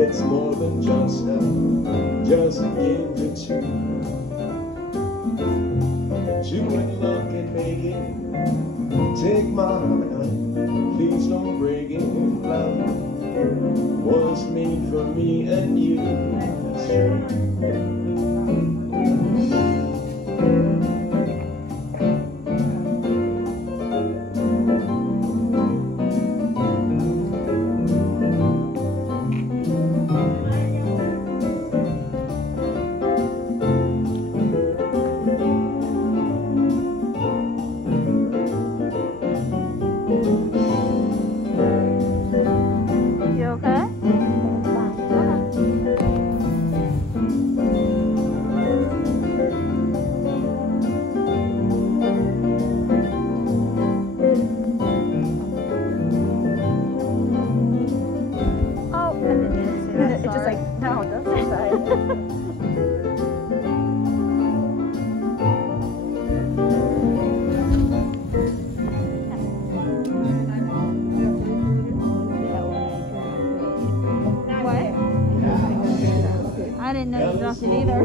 It's more than just a game to two. Chewing luck and make it. Take my heart, please don't break it. Love was made for me and you. That's true. I didn't know you dropped it either.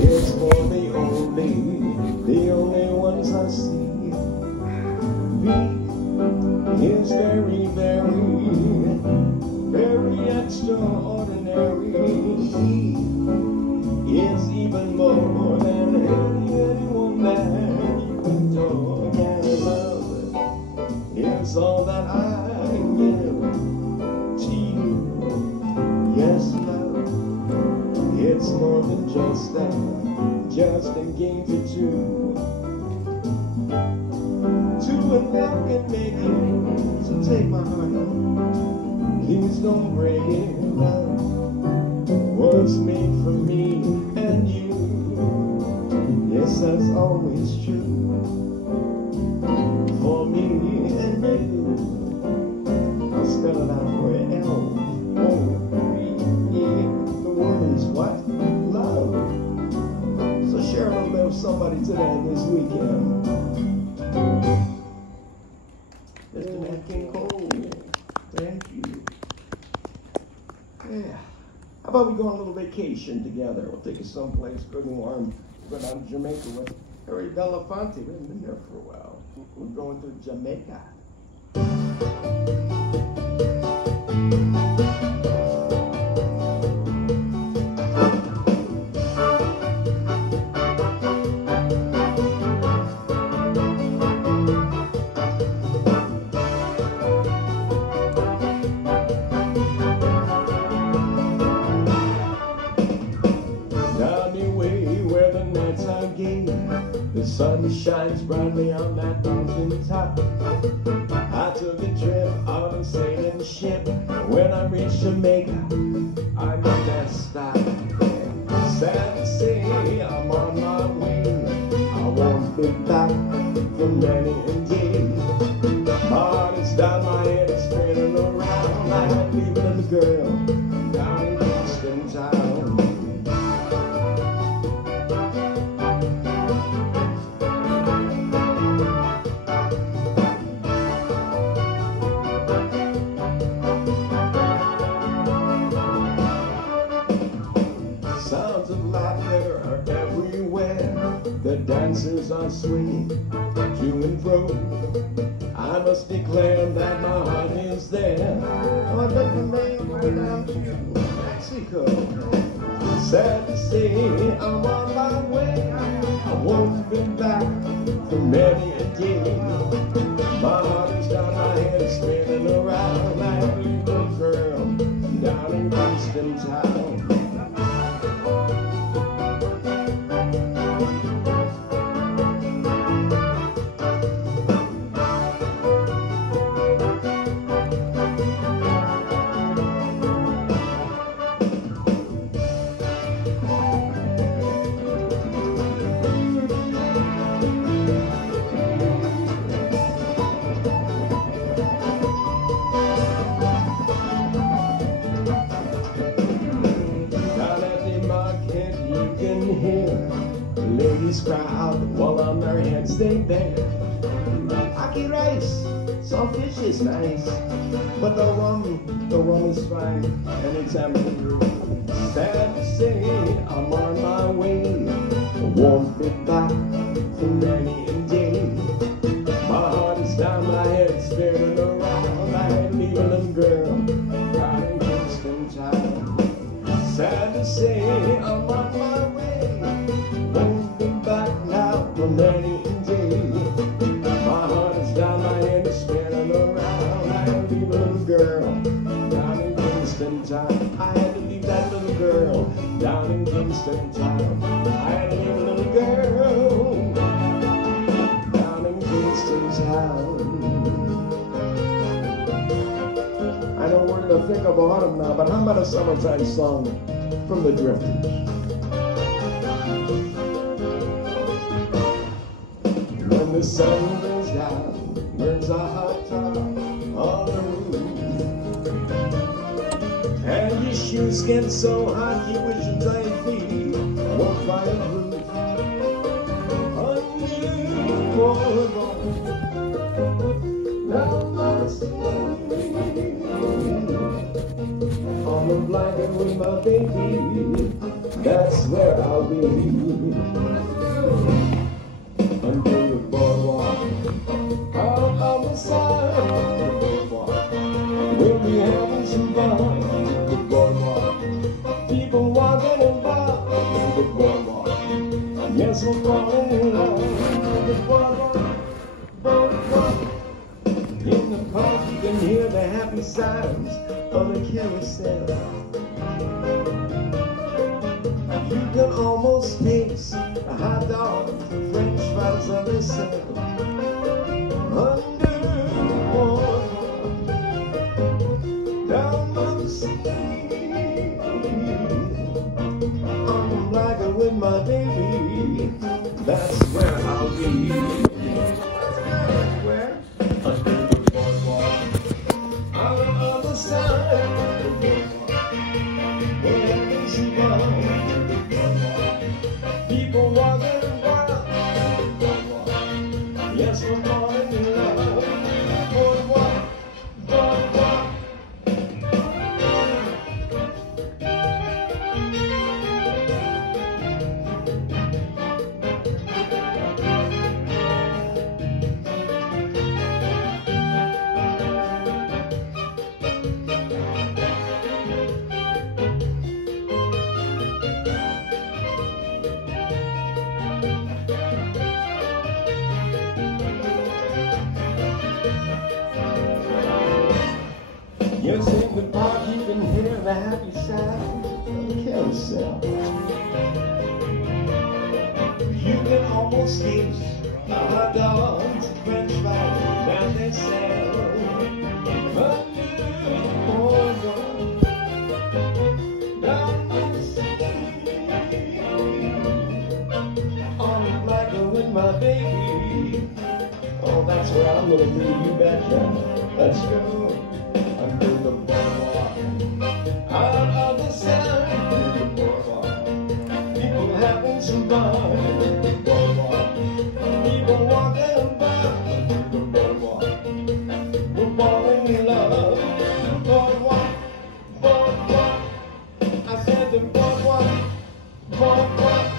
It's for the only ones I see. B is very, very extraordinary. E is even more than anyone that you adore. And love is all that I give to you. Yes, love, it's more than just a game to two. Two and love can make it, so take my heart, please don't break it. Love was made for me and you. Yes, that's always true. For me and you. I'll spell it out for you. L-O-V-E. The word is what? Love. So share a little bit of somebody today this weekend. Mr. Nat King Cole. Thank you. Yeah. How about we go on a little vacation together? We'll take you someplace good and warm. We'll go down to Jamaica with Harry Belafonte. We haven't been there for a while. We're going to Jamaica. The sun shines brightly on that mountain top. I took a trip on a sailing ship. When I reached Jamaica, I made that stop. Sad to say, I'm on my way. I won't be back for many a day. My heart is down, my head is spinning around. I had leaving the girl down in Kingston town. Sounds of laughter are everywhere. The dancers are swinging to and fro. I must declare that my heart is there. Oh, I'd like to make my way down to Mexico. Sad to say, I'm on my way. I won't be back for many a day. My heart is down, my head is spinning around. I have a little girl down in Kingston town. Ladies cry out while on their heads they dance. I sake rice, saltfish is nice, but the rum is fine anytime through. Sad to say, I'm on my way. Won't be back for many a day. My heart is down, my head spinning around. I had to leave a little girl down in Kingston town. Sad to say, I'm on my way. Won't be back now for many a day. My heart is down, my head is spinning around. I had to leave a little girl down in Kingston town. I had to leave that little girl down in Kingston town. I had to leave a little girl down in Kingston town. I know we're in the thick of autumn now, but how about a summertime song from the Drifters? When the sun goes down, there's a hot tub on the roof, and your shoes get so hot you wish your tight feet were fireproof. Under the boardwalk, down by the street, on the blanket with my baby, that's where I'll be. Under the boardwalk, out on the side of the boardwalk, we'll be having some fun. The boardwalk, people walking about the boardwalk. Yes, we're falling in love. The boardwalk, boardwalk. In the park, you can hear the happy sounds of the carousel. You can almost taste the hot dogs, the French fries of the sell. Under the boardwalk, down by the sea, I'm like with my baby, that's where I'll be. Where? Under the boardwalk, on the other side of the boardwalk, we're having some fun. People walking around the boardwalk, yes, we're falling in love. Boardwalk, boardwalk. Yes, in the park you can hear the happy sound of the carousel. You can almost taste the hot dogs and French fries that they sell. Under the boardwalk, down by the sea, on the blanket with my baby. Oh, that's where I'm gonna be, you betcha. Let's go. Under the boardwalk, out of the side of the boardwalk, people having some fun. Under the boardwalk, people walking about. Under the boardwalk, we're falling in love. Boardwalk, boardwalk, I said the boardwalk, boardwalk.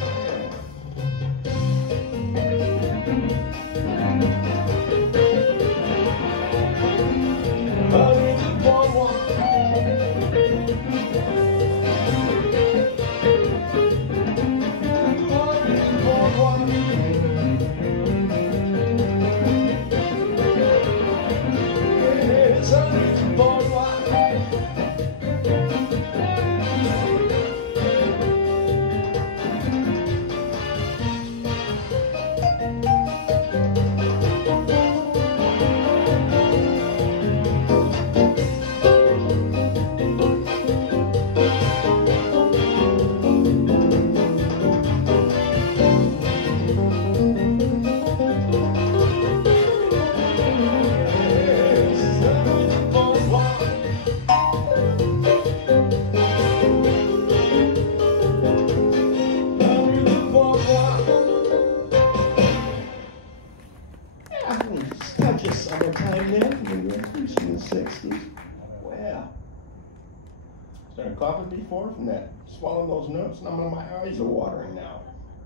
started coughing before from that, swallowing those notes, and my eyes are watering now.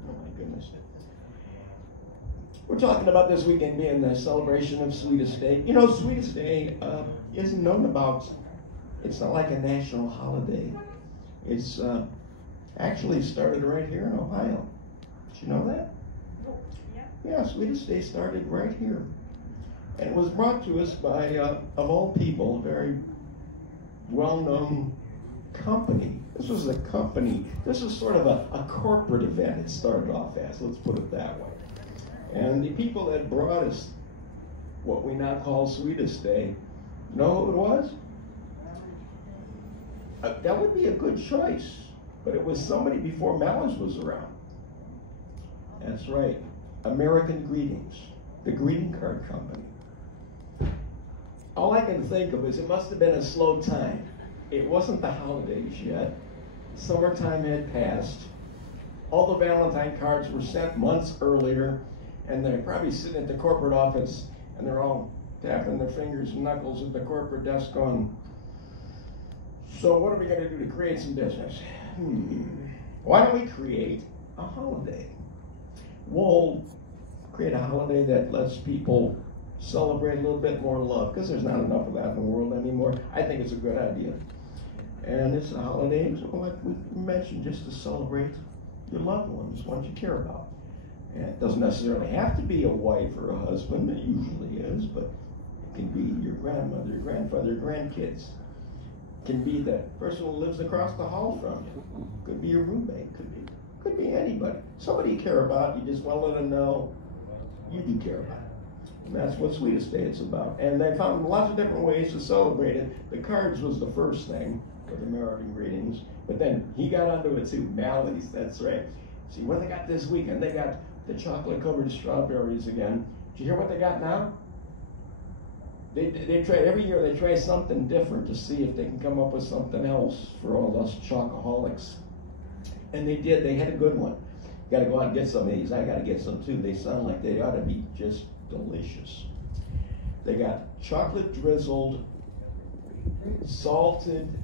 Oh my goodness. We're talking about this weekend being the celebration of Sweetest Day. You know, Sweetest Day isn't known about, it's not like a national holiday. It's actually started right here in Ohio. Did you know that? Yeah, Sweetest Day started right here. And it was brought to us by, of all people, a very well-known company. This was a company. This was sort of a corporate event it started off as, let's put it that way. And the people that brought us what we now call Sweetest Day, know who it was? That would be a good choice, but it was somebody before Malice was around. That's right, American Greetings, the greeting card company. All I can think of is it must have been a slow time. It wasn't the holidays yet. Summertime had passed. All the Valentine cards were sent months earlier, and they're probably sitting at the corporate office, and they're all tapping their fingers and knuckles at the corporate desk going, so what are we going to do to create some business? Why don't we create a holiday? We'll create a holiday that lets people celebrate a little bit more love, because there's not enough of that in the world anymore. I think it's a good idea. And it's a holiday, like we mentioned, just to celebrate your loved ones, ones you care about. And it doesn't necessarily have to be a wife or a husband, it usually is, but it can be your grandmother, your grandfather, your grandkids. It can be the person who lives across the hall from you. Could be your roommate, could be anybody. Somebody you care about, you just want to let them know you do care about it. And that's what Sweetest Day is about. And they found lots of different ways to celebrate it. The cards was the first thing with American Greetings, but then he got onto it too, Mally's, that's right. See, what they got this weekend? They got the chocolate-covered strawberries again. Did you hear what they got now? They try, every year they try something different to see if they can come up with something else for all us chocoholics. And they did, they had a good one. You gotta go out and get some of these. I gotta get some too. They sound like they ought to be just delicious. They got chocolate drizzled, salted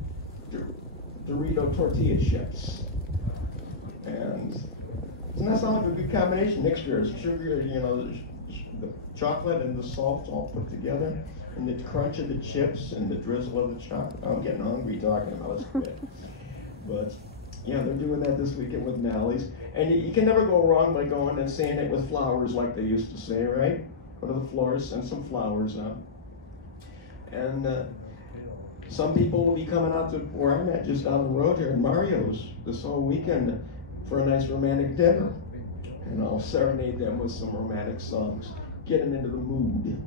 Dorito tortilla chips. And doesn't that sound like a good combination? Mixture of sugar, you know, the chocolate and the salt all put together, and the crunch of the chips and the drizzle of the chocolate. I'm getting hungry talking about it. But yeah, they're doing that this weekend with Mally's. And you can never go wrong by going and saying it with flowers like they used to say, right? Go to the florist, send some flowers up. And some people will be coming out to where I'm at, just down the road here, Mario's, this whole weekend for a nice romantic dinner. And I'll serenade them with some romantic songs, get them into the mood.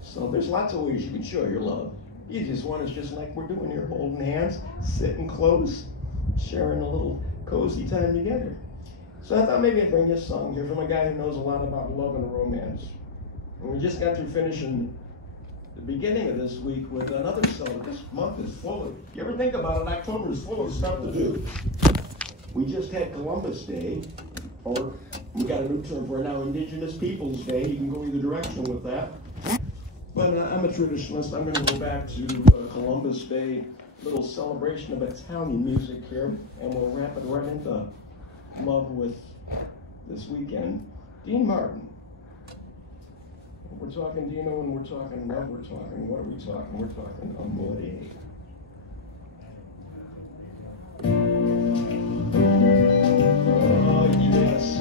So there's lots of ways you can show your love. Easiest one is just like we're doing here, holding hands, sitting close, sharing a little cozy time together. So I thought maybe I'd bring this song here from a guy who knows a lot about love and romance. And we just got through finishing the beginning of this week with another song. This month is full of, you ever think about it, October is full of stuff to do. We just had Columbus Day, or we got a new term for it now, Indigenous Peoples Day. You can go either direction with that. But I'm a traditionalist. I'm going to go back to Columbus Day, little celebration of Italian music here, and we'll wrap it right into love with this weekend. Dean Martin. We're talking Dino, and we're talking love. We're talking, what are we talking? We're talking amore. Oh, yes.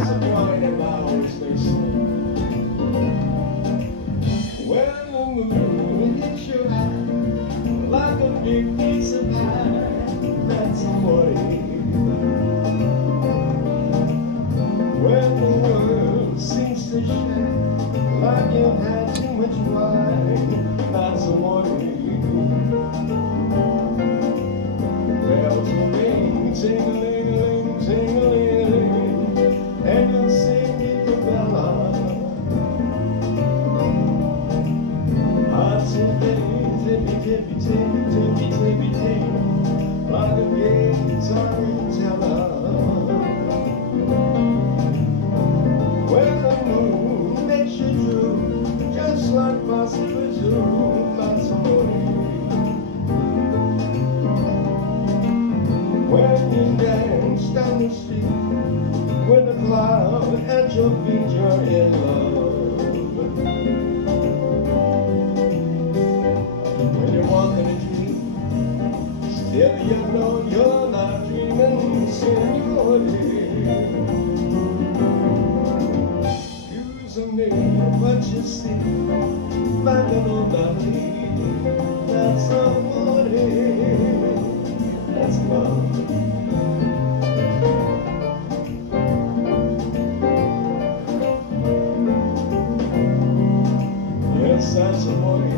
It's a wine of ours, they say. When the moon hits your eye, like a big piece of pie, that's amore. When the world seems to shine, like you've had too much wine, that's amore. Bells will ring, ting-a-ling-a-ling, ting-a-ling-a-ling, and you'll sing Isabella. Hearts will beat, tippy-tippy-tippy, tippy-tippy-tippy, like a gay guitar-teller. When the moon makes you droop, just like Bossy Bazoo, that's amore. you dance down the street with a cloud at your feet, you're in love. When you're walking a dream, still you know you're not dreaming, senorita. Excuse me, but you see, back in old Dundee, that's somebody, that's love. Yes, that's somebody.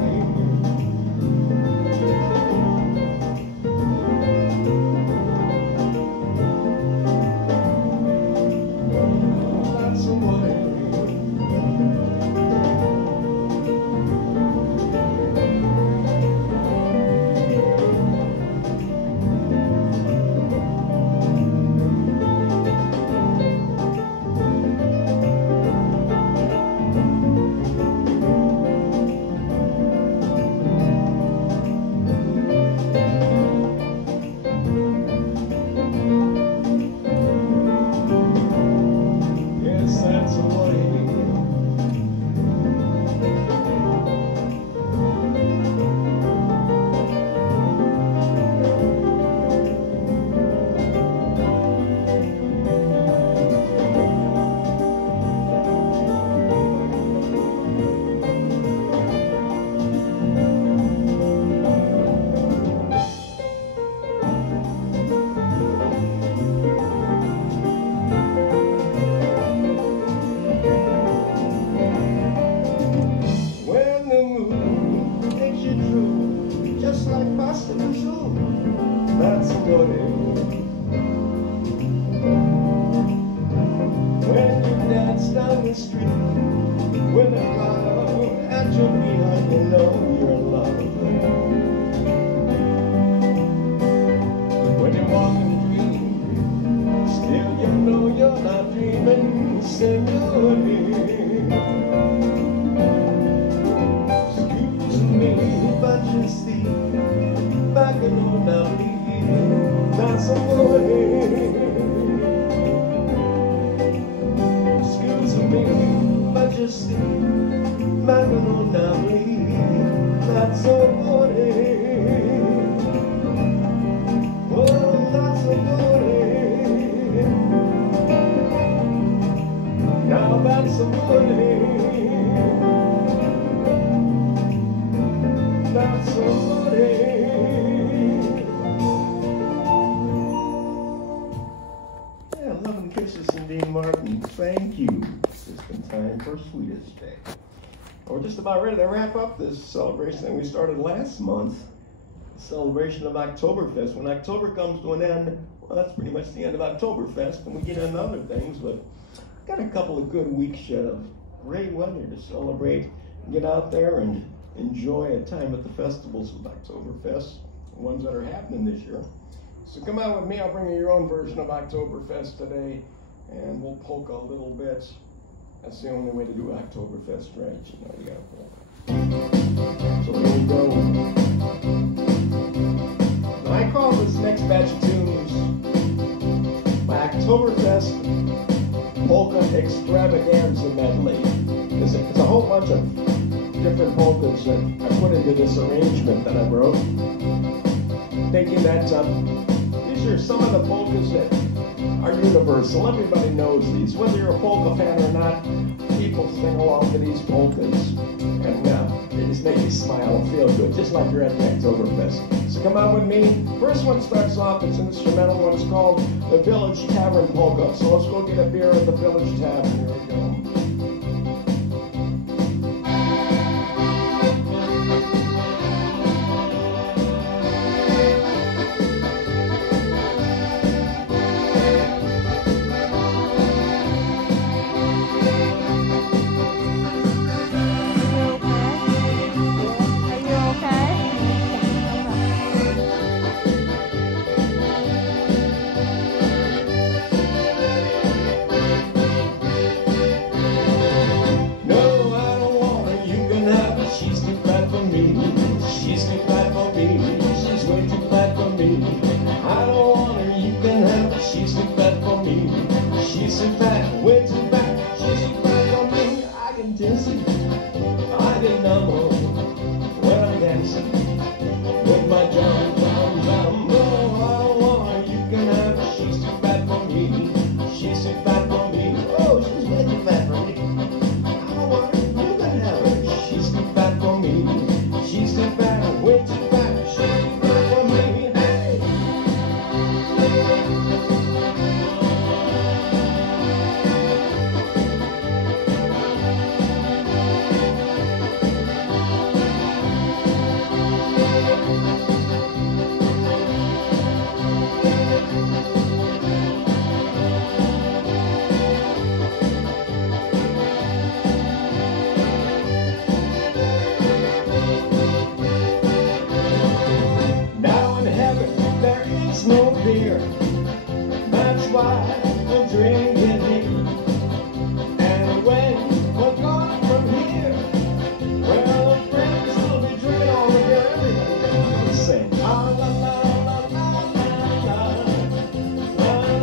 That's what it is. When you dance down the street with a cloud at your behind, you know you're in love. When you walk in a dream, still you know you're not dreaming, senorita. Excuse me, but you see, back in old Dundee, that's somebody. Excuse me, but you see, back in old Dundee, that's somebody. Oh, that's somebody. Now that's somebody. That's somebody. Love and kisses from Dean Martin. Thank you. It's been time for Sweetest Day. We're just about ready to wrap up this celebration that we started last month. The celebration of Oktoberfest. When October comes to an end, well, that's pretty much the end of Oktoberfest, and we get into other things, but got a couple of good weeks yet of great weather to celebrate. Get out there and enjoy a time at the festivals with Oktoberfest, the ones that are happening this year. So come out with me, I'll bring you your own version of Oktoberfest today, and we'll polka a little bit. That's the only way to do Oktoberfest right, you know, you gotta polka. So here we go. Now, I call this next batch of tunes my Oktoberfest Polka Extravaganza Medley. It's a whole bunch of different polkas that I put into this arrangement that I wrote. Thinking that these are some of the polkas that are universal. Everybody knows these. Whether you're a polka fan or not, people sing along to these polkas. And they just make you smile and feel good, just like you're at the Oktoberfest. So come on with me. First one starts off, it's an instrumental one. It's called the Village Tavern Polka. So let's go get a beer at the Village Tavern. Here we go. it's no beer. That's why I'm drinking here. And when we're gone from here, well, the friends will be drinking all the beer. Everybody sing. Ah, la, la, la, la, la, la,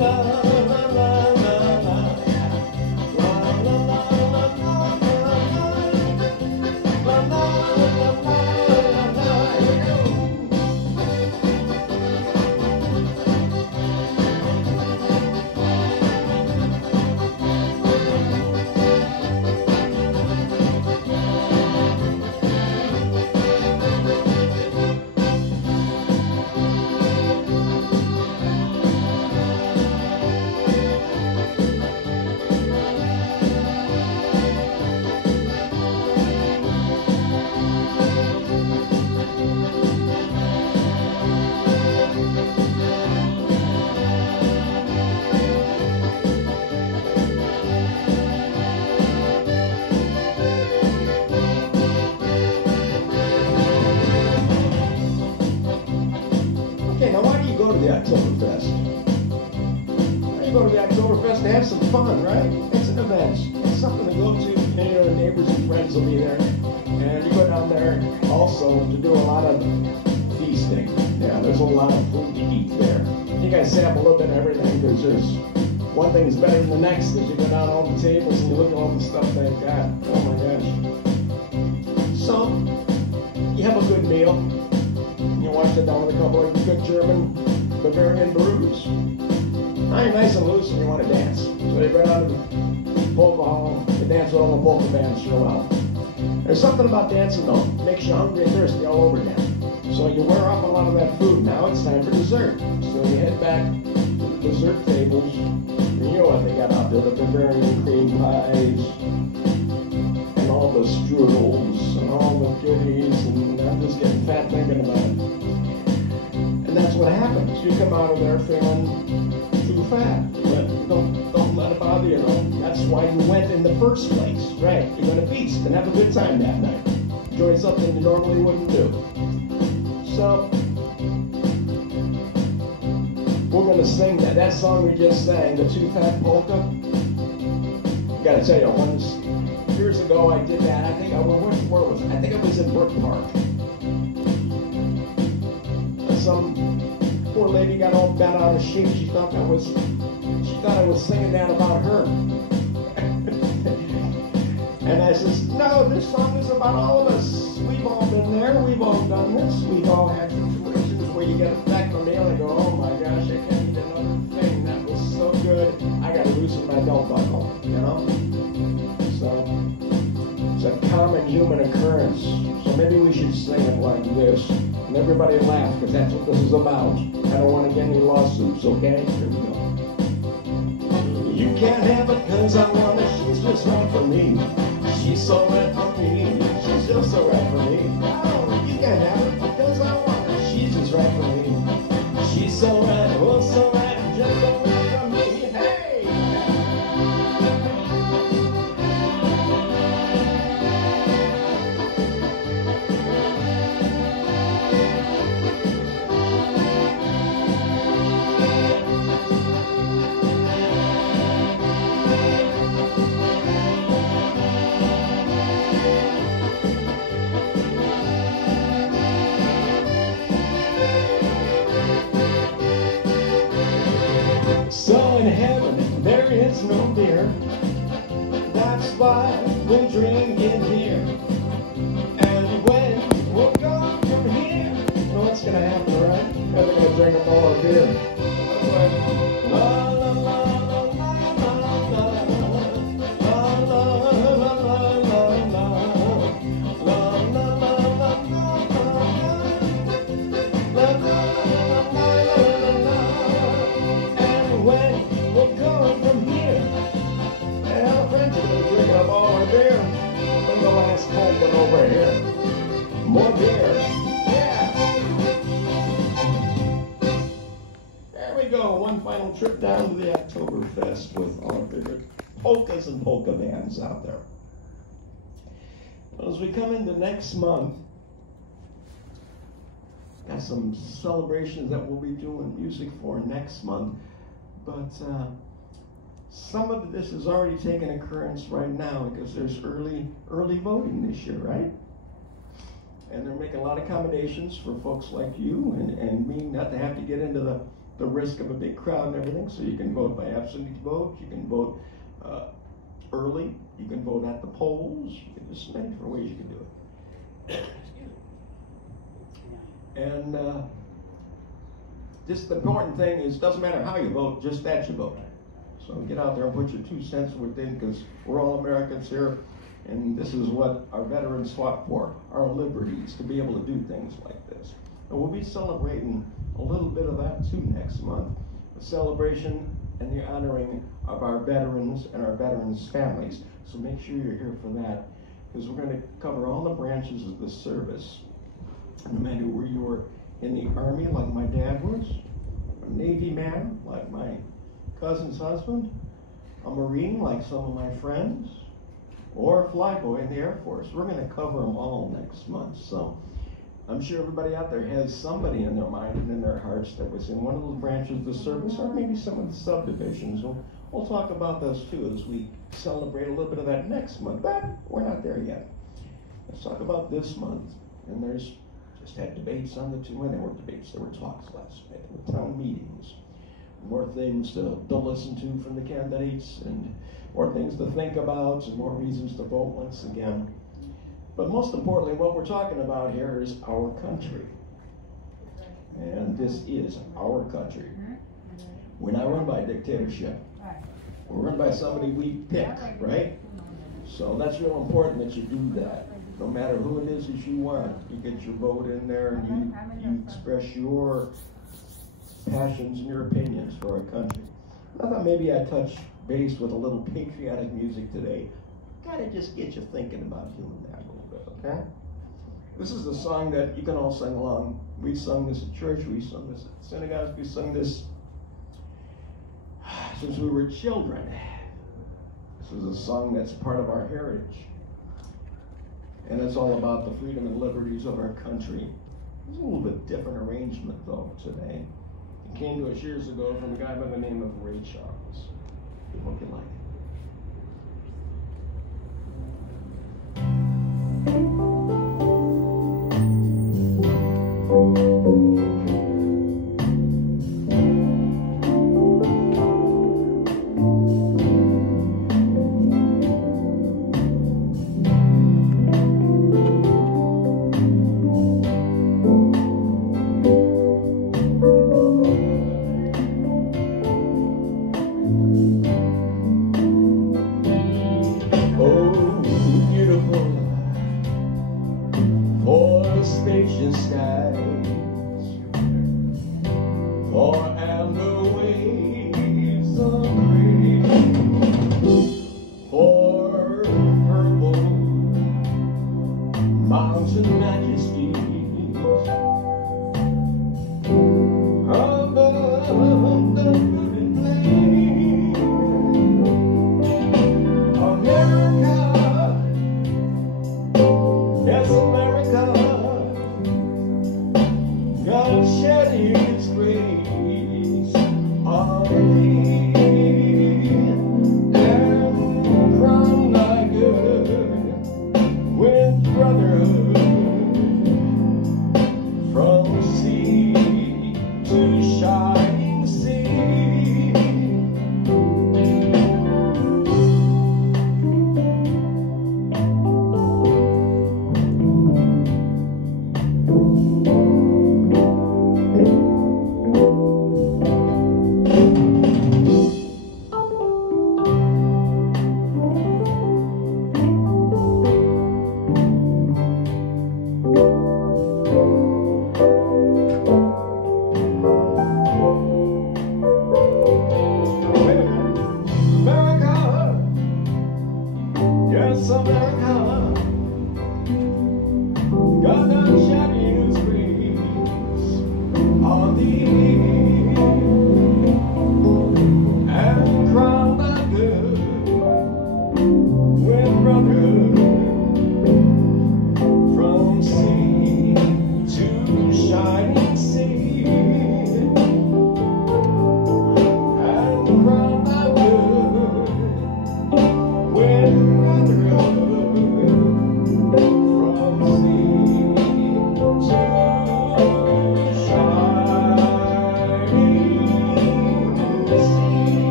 la, la, la, la, la, yeah. La, la, la, la, la, la, la, la, la, la, la. Okay, now why do you go to the Oktoberfest? Why do you go to the Oktoberfest to have some fun, right? It's an event. It's something to go to. And, you know, neighbors and friends will be there. And you go down there also to do a lot of feasting. Yeah, there's a lot of food to eat there. You guys sample a little bit of everything because there's one thing's better than the next as you go down all the tables and you look at all the stuff they've got. Oh my gosh. So, you have a good meal. You wash it down with a couple of good German Bavarian brews. Now you're nice and loose and you want to dance. So you go down to the polka hall, you dance with all the polka bands real well. There's something about dancing though, makes you hungry and thirsty all over again. So you wear off a lot of that food. Now it's time for dessert. So you head back to the dessert tables. And you know what they got out there, the Bavarian cream pies, and all the strudels, and all the goodies, and I'm just getting fat thinking about it. And that's what happens. You come out of there feeling too fat. But don't let it bother you, though. That's why you went in the first place. Right, you're going to feast and have a good time that night. Enjoy something you normally wouldn't do. So, we're going to sing that song we just sang, the Too Fat Polka. I got to tell you, years ago I did that. I think where was it? I think it was in Brook Park. And some poor lady got all bent out of shape. She thought I was singing that about her. And I says, no, this song is about all of us. We've all been there. We've all done this. We've all had situations where you get back from a meal and go, oh my gosh, I can't eat another thing. That was so good. I got to loosen my belt buckle, you know? So, it's a common human occurrence. So maybe we should sing it like this. And everybody laugh, because that's what this is about. I don't want to get any lawsuits, okay? Here we go. You can't have it because I want it. She's just right for me. She's so right for me. She's just so right for me. Oh, you can't have it because I want it. She's just right for me. She's so right, oh so right, just so right for me. Hey! So in heaven there is no beer. That's why we're drinking here. And when we're gone from here, you know what's gonna happen, right? We're gonna drink up all our beer. La la la la la la la la la la over here. More beer. Yeah. There we go. One final trip down to the Oktoberfest with all our favorite polkas and polka bands out there. As we come into next month, got some celebrations that we'll be doing music for next month. But some of this is already taking occurrence right now because there's early voting this year, right? And they're making a lot of accommodations for folks like you and me not to have to get into the risk of a big crowd and everything. So you can vote by absentee vote, you can vote early, you can vote at the polls, there's many different ways you can do it. And just the important thing is, doesn't matter how you vote, just that you vote. So get out there and put your 2 cents within, because we're all Americans here, and this is what our veterans fought for, our liberties, to be able to do things like this. And we'll be celebrating a little bit of that too next month, the celebration and the honoring of our veterans and our veterans' families. So make sure you're here for that, because we're going to cover all the branches of the service. No matter where you were in the Army, like my dad was, a Navy man, like my cousin's husband, a Marine, like some of my friends, or a flyboy in the Air Force. We're going to cover them all next month. So I'm sure everybody out there has somebody in their mind and in their hearts that was in one of those branches of the service, or maybe some of the subdivisions. We'll talk about those too as we celebrate a little bit of that next month, but we're not there yet. Let's talk about this month. And there's just had debates on the two, and there were debates, there were talks last night, there were town meetings, more things to listen to from the candidates, and more things to think about, and more reasons to vote once again. But most importantly, what we're talking about here is our country. And this is our country. We're not run by a dictatorship. We're run by somebody we pick, right? So that's real important that you do that. No matter who it is that you want, you get your vote in there and you express your passions and your opinions for our country. I thought maybe I'd touch base with a little patriotic music today. Kind of just get you thinking about doing that a little bit, okay? This is a song that you can all sing along. We sung this at church, we sung this at synagogues, we sung this since we were children. This is a song that's part of our heritage. And it's all about the freedom and liberties of our country. It's a little bit different arrangement, though, today. It came to us years ago from a guy by the name of Ray Charles. Hope you like it.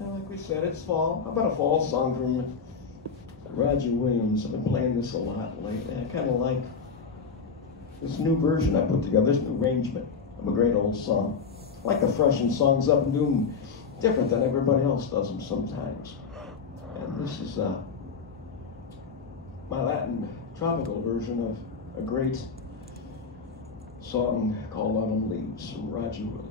Now, like we said, it's fall. How about a fall song from Roger Williams? I've been playing this a lot lately. I kind of like this new version I put together, this new arrangement of a great old song. I like to freshen songs up and do them different than everybody else does them sometimes. And this is my Latin tropical version of a great song called Autumn Leaves from Roger Williams.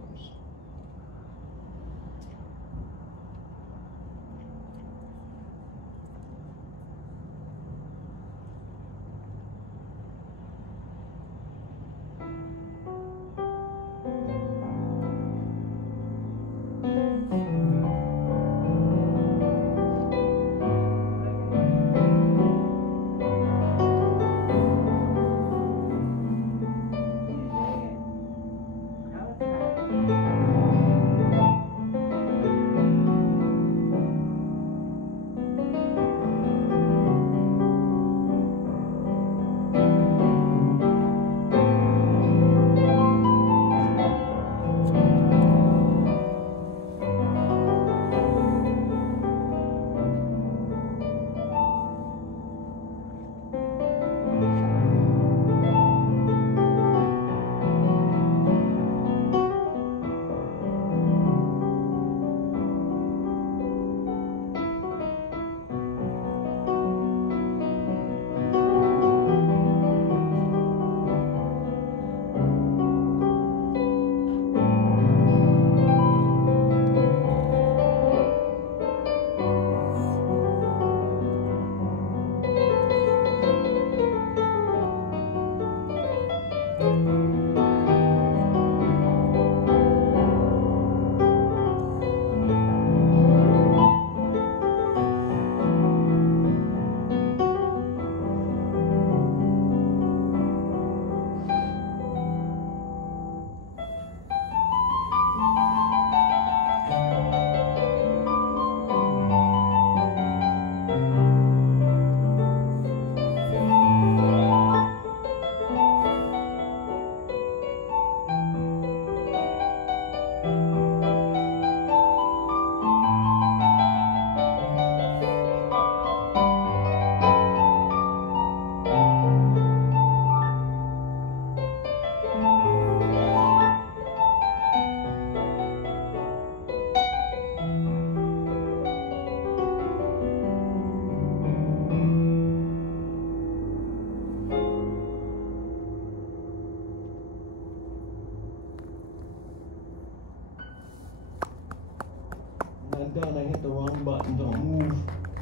I'm done. I hit the wrong button. Don't move.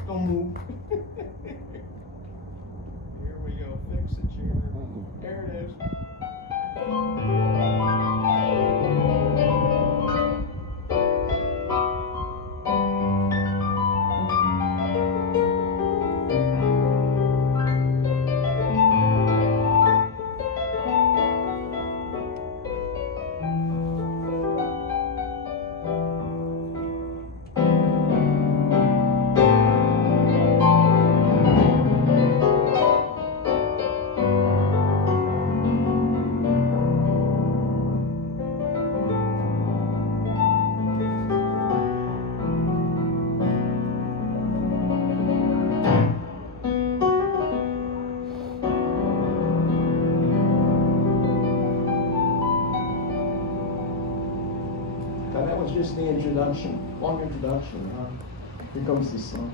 Don't move. Here we go. Fix it, chair. There it is. That was just the introduction, long introduction. Here comes the song.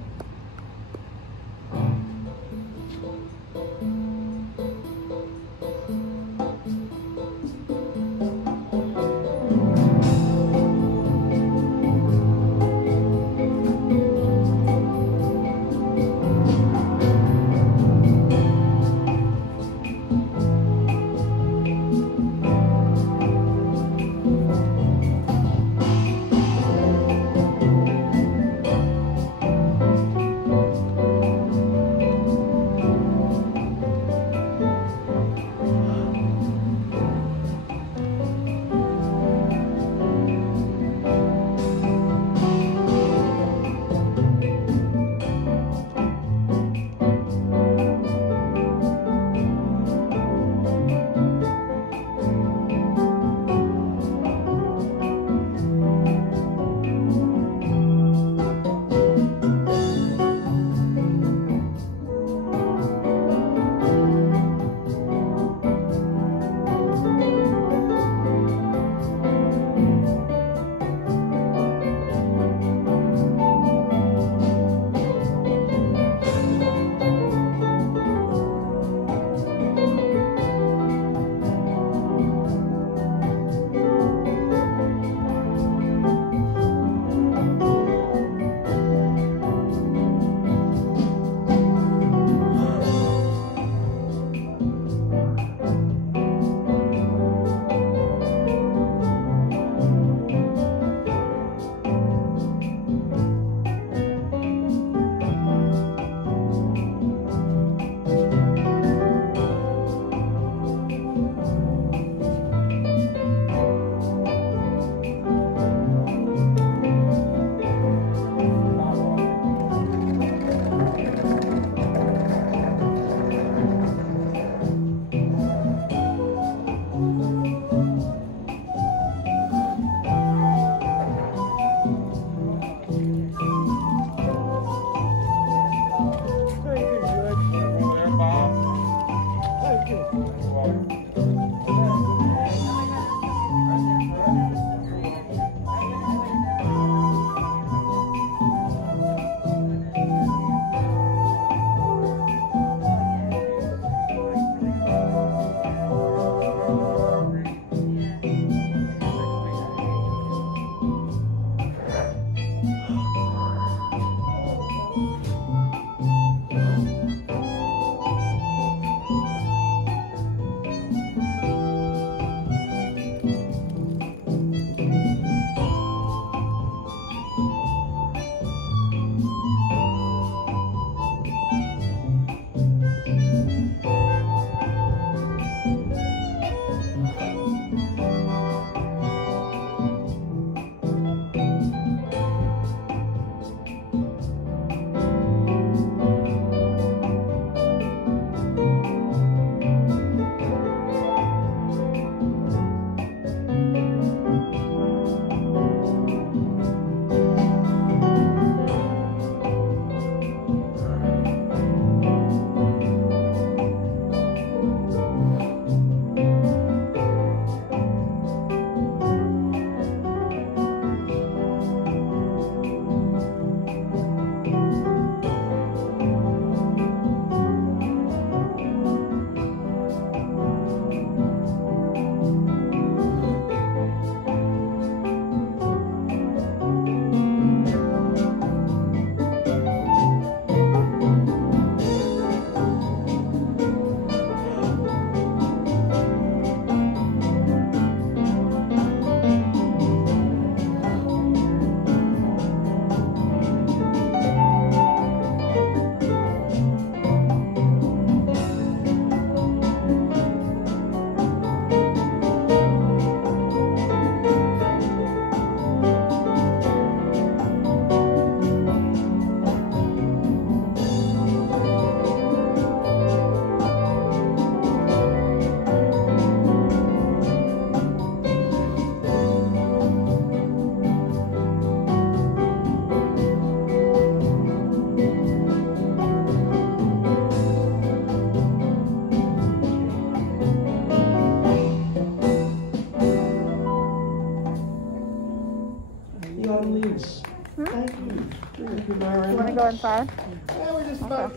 You want to go inside? Yeah, we're just about